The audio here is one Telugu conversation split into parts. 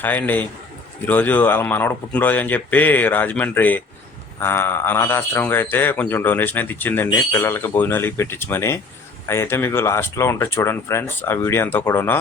హాయ్ అండి. ఈరోజు వాళ్ళ మనవడు పుట్టినరోజు అని చెప్పి రాజమండ్రి అనాథాశ్రమంకి అయితే కొంచెం డొనేషన్ అయితే ఇచ్చిందండి, పిల్లలకి భోజనాలు పెట్టించమని. అవి అయితే మీకు లాస్ట్లో ఉంటుంది చూడండి ఫ్రెండ్స్, ఆ వీడియో అంతా కూడాను.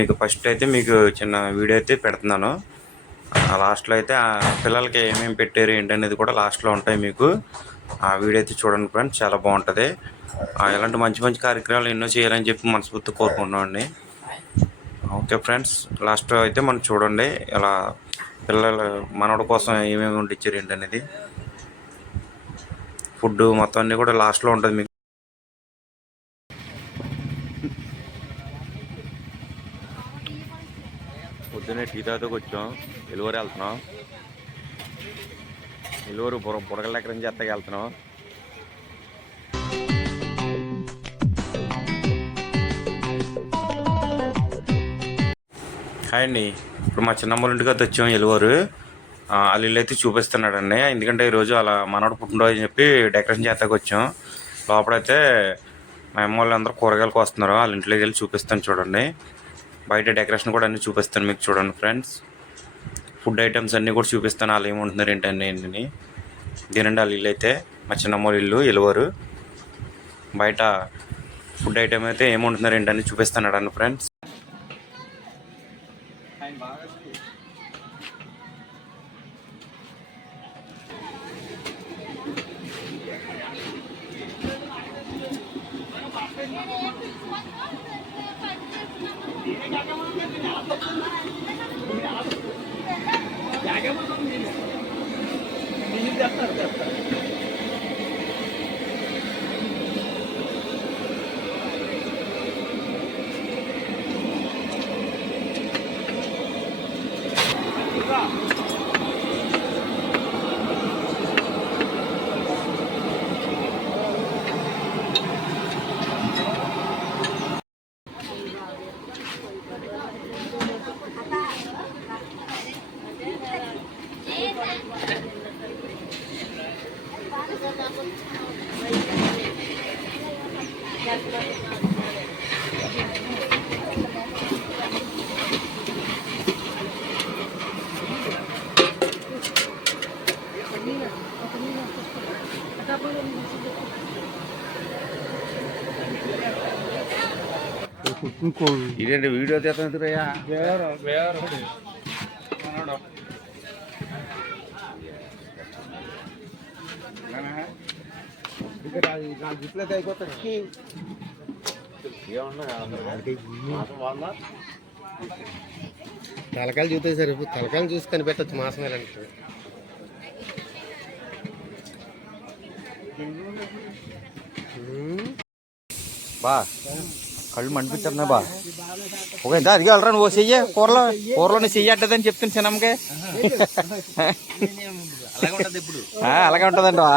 మీకు ఫస్ట్ అయితే మీకు చిన్న వీడియో అయితే పెడుతున్నాను. లాస్ట్లో అయితే ఆ పిల్లలకి ఏమేమి పెట్టారు ఏంటనేది కూడా లాస్ట్లో ఉంటాయి. మీకు ఆ వీడియో అయితే చూడండి ఫ్రెండ్స్, చాలా బాగుంటుంది. ఇలాంటి మంచి మంచి కార్యక్రమాలు ఎన్నో చేయాలని చెప్పి మనస్ఫూర్తి కోరుకుంటున్నామండి. ఓకే ఫ్రెండ్స్, లాస్ట్ అయితే మనం చూడండి ఇలా పిల్లల మనవడి కోసం ఏమేమి వండిచ్చారు ఏంటనేది. ఫుడ్ మొత్తం అన్నీ కూడా లాస్ట్లో ఉంటుంది మీకు. పొద్దున్నే టీ తాతకు వచ్చాం, ఎలువరు వెళ్తున్నాం. ఎలువరు బుడగల దగ్గర నుంచి ఎత్తకి వెళ్తున్నాం. హాయ్ అండి. ఇప్పుడు మా చిన్నమ్మల ఇంటికి అయితే వచ్చాం ఎలువరు. వాళ్ళ ఇల్లు అయితే చూపిస్తున్నాడండి, ఎందుకంటే ఈరోజు అలా మనవడు పుట్టినరోజు అని చెప్పి డెకరేషన్ చేస్తాకి వచ్చాం. లోపలైతే మా అమ్మ వాళ్ళు అందరూ కూరగాయలకు వస్తున్నారు, వాళ్ళ ఇంట్లోకి వెళ్ళి చూపిస్తాను చూడండి. బయట డెకరేషన్ కూడా అన్నీ చూపిస్తాను మీకు చూడండి ఫ్రెండ్స్. ఫుడ్ ఐటమ్స్ అన్నీ కూడా చూపిస్తాను, వాళ్ళు ఏముంటున్నారు ఏంటని ఏంటని. దీనండి వాళ్ళ ఇల్లు అయితే, మా చిన్నమ్మ ఇల్లు ఎలువరు. బయట ఫుడ్ ఐటమ్ అయితే ఏముంటున్నారు ఏంటని చూపిస్తున్నాడు ఫ్రెండ్స్. ఇదేంటి వీడియో తీస్తున్నాయా? తలకాయలు చూస్తే సరే, తలకాయలు చూసి కనిపెట్టచ్చు మాసం ఎలాంటి. బా కళ్ళు మండిపించారు బా. ఒక ఇంత అదిగా వెళ్ళరా నువ్వు చెయ్యి, కూరలో చెయ్యి అడ్డదని చెప్తాను చిన్నమ్మకి. అలాగే ఉంటుందండి బా.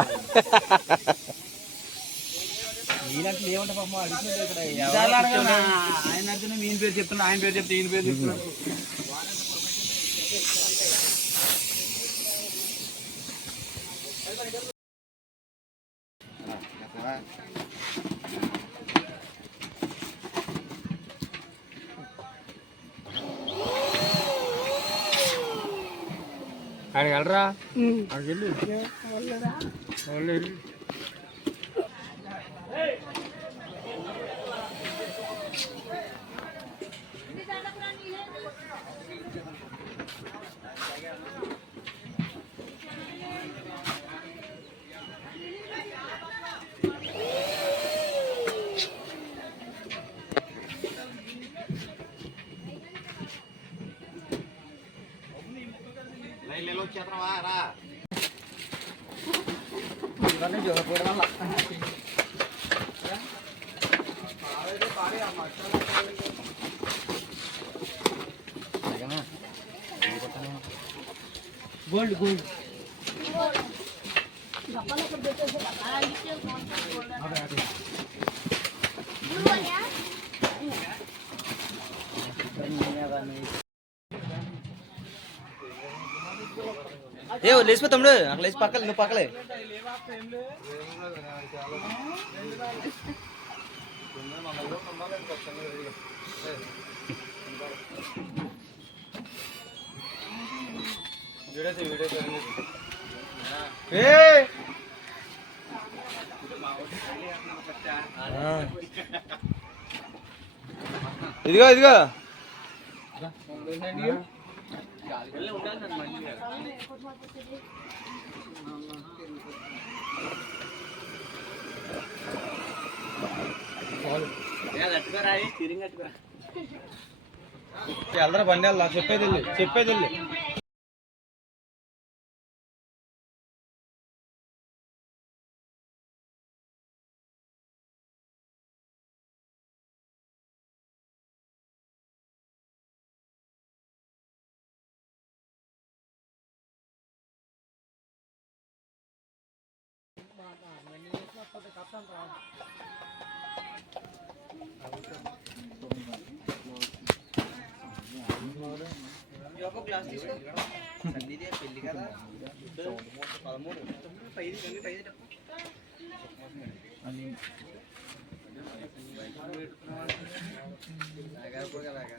ఆయన ఈయన పేరు చెప్తున్నా, ఆయన పేరు చెప్తే ఈయన పేరు చెప్తున్నా. ఆడికి వెళ్ళరా, ఆడికి వెళ్ళి గోల్డ్ గోల్డ్ ఏ లేచిపో తమ్ముడు, అక్కడ లేచి పక్కలే, నువ్వు పక్కలే. ఇదిగో ఇదిగో వెళ్తారా బండి వెళ్దా చెప్పేది పెళ్లి కదా 13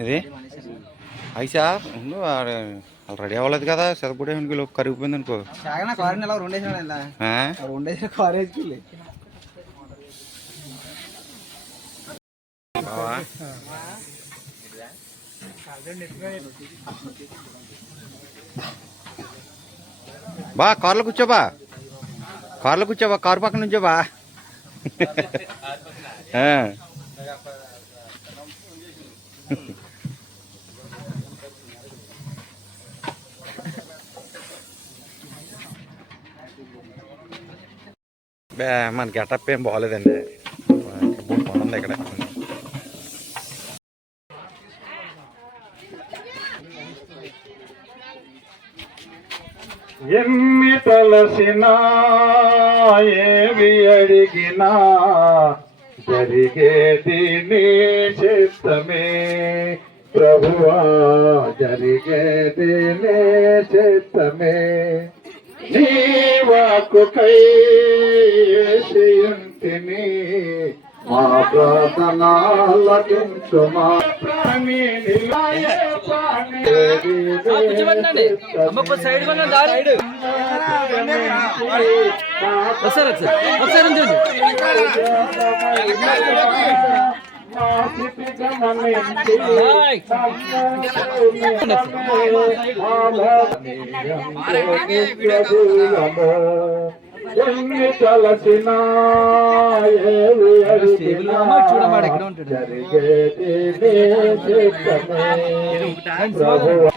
ఇది అయిసా ఉండు వాళ్ళు రెడీ అవ్వలేదు కదా చదువుకోవడానికి కరిగిపోయింది అనుకో బా కార్లో కూర్చోబా కారు పక్కన నుంచోబా మన గెటప్ ఏం బాగోలేదండి బాగుంది ఇక్కడ ఎమ్మి తలసినా ఏవి అడిగినా జరిగేది నీ చిత్తమే ప్రభువా జరిగేది నీ చిత్తమే నీ వాక్కుకై యేసుంటిని మా ప్రార్థనలకించు మా ప్రాణి ఎన్ని తలసినా ఏవి అడిగినా జరిగేది నీ చిత్తమే ప్రభువా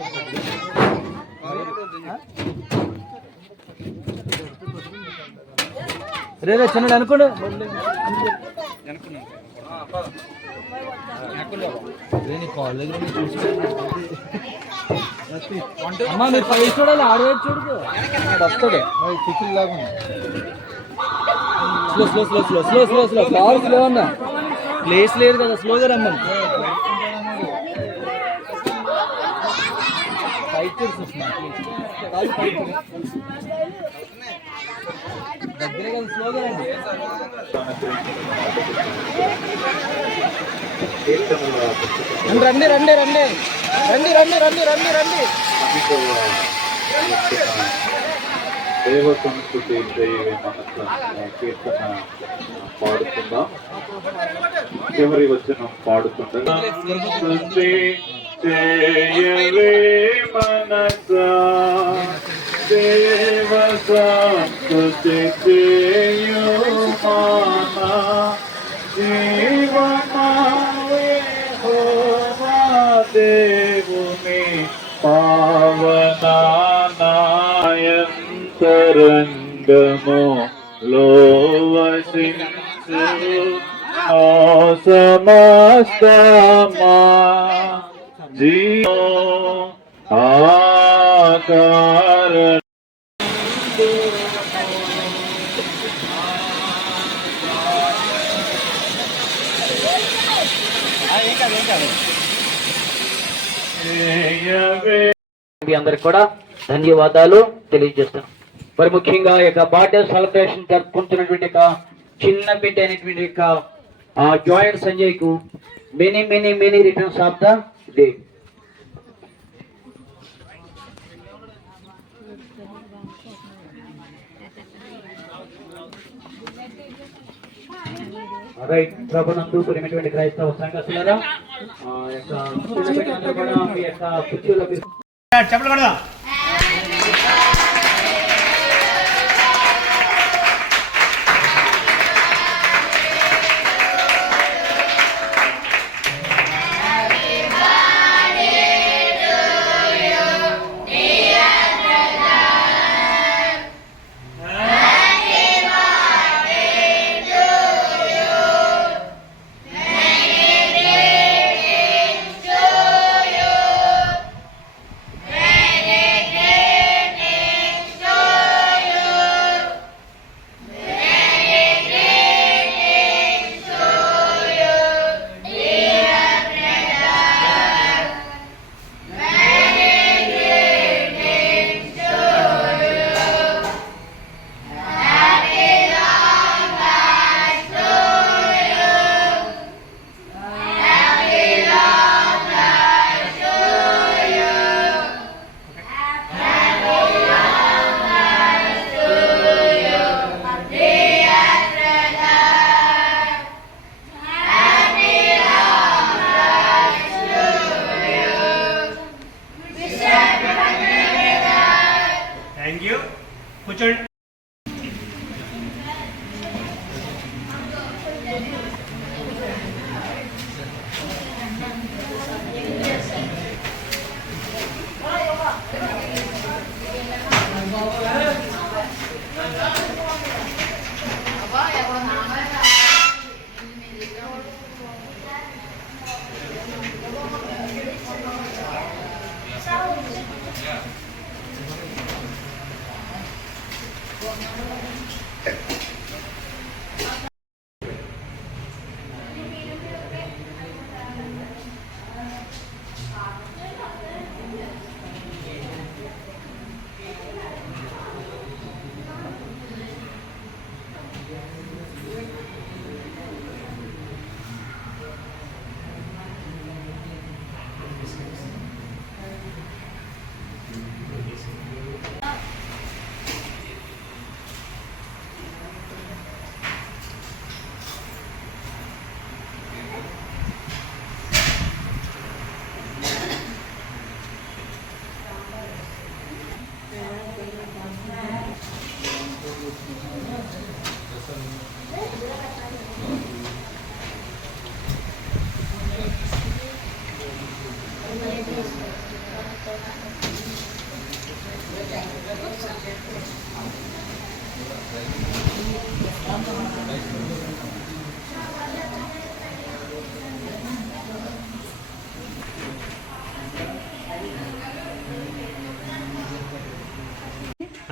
రే చిన్నది అనుకోండి అమ్మా మీరు పై చూడాలి ఆడవేది చూడదు వస్తాడు చిక్కులు లాగా స్లో అన్నా ప్లేస్ లేదు కదా స్లోగా రమ్మని దగ్గరే కదా స్లోగా రండి రండి రండి రండి రండి రండి రండి రండి రండి దేవ సంస్కృతి కీర్తన పాడుతున్నాం చివరి వచ్చిన పాడుతుండగా చేయవే మనసా దేవ సంస్కృతి చేయుమానా జీవమావే హోమా దేవుని పావనాయంతరంగము లోవసించు సమస్తమా జీవో ఆకార చేయవే. మీ అందరికి కూడా ధన్యవాదాలు తెలియజేస్తాను. మరి ముఖ్యంగా ఈ యొక్క బర్త్డే సెలబ్రేషన్ జరుపుకుంటున్నటువంటి యొక్క చిన్న బిడ్డ అయినటువంటి యొక్క జాయింట్ సంజయ్ కు many many many returns of the day. Right, ప్రభునందు ప్రియమైనటువంటి క్రైస్తవ సంఘస్థులారా, యొక్క చిన్న బిడ్డలందరూ కూడా మీ యొక్క కుర్చీలో కూర్చోండి.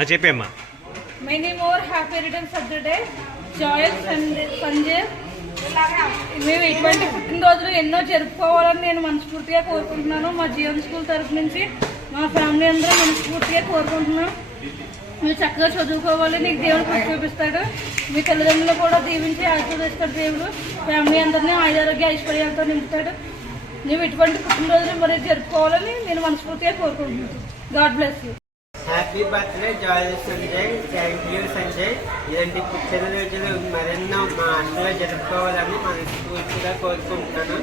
చెప్పేమ్మా. Many more happy returns of the day. Joyous Sanjay, మేము ఇటువంటి పుట్టినరోజులు ఎన్నో జరుపుకోవాలని నేను మనస్ఫూర్తిగా కోరుకుంటున్నాను. మా జీవన్ స్కూల్ తరఫు నుంచి మా ఫ్యామిలీ అందరూ మనస్ఫూర్తిగా కోరుకుంటున్నాం. మీరు చక్కగా చదువుకోవాలి, నీకు దేవుడు కృషి చూపిస్తాడు. మీ తల్లిదండ్రులు కూడా దీవించి ఆశీర్వదిస్తాడు దేవుడు. ఫ్యామిలీ అందరినీ ఆయురారోగ్య ఐశ్వర్యాలతో నింపుతాడు. నువ్వు ఇటువంటి పుట్టినరోజులు మరి జరుపుకోవాలని నేను మనస్ఫూర్తిగా కోరుకుంటున్నాను. God bless you. Happy birthday Joy Sanjay. Thank you Sanjay. ఇలాంటి పుట్టినరోజులు మరెన్నో మా అన్నలో జరుపుకోవాలని మనస్ఫూర్తిగా కోరుకుంటున్నాను.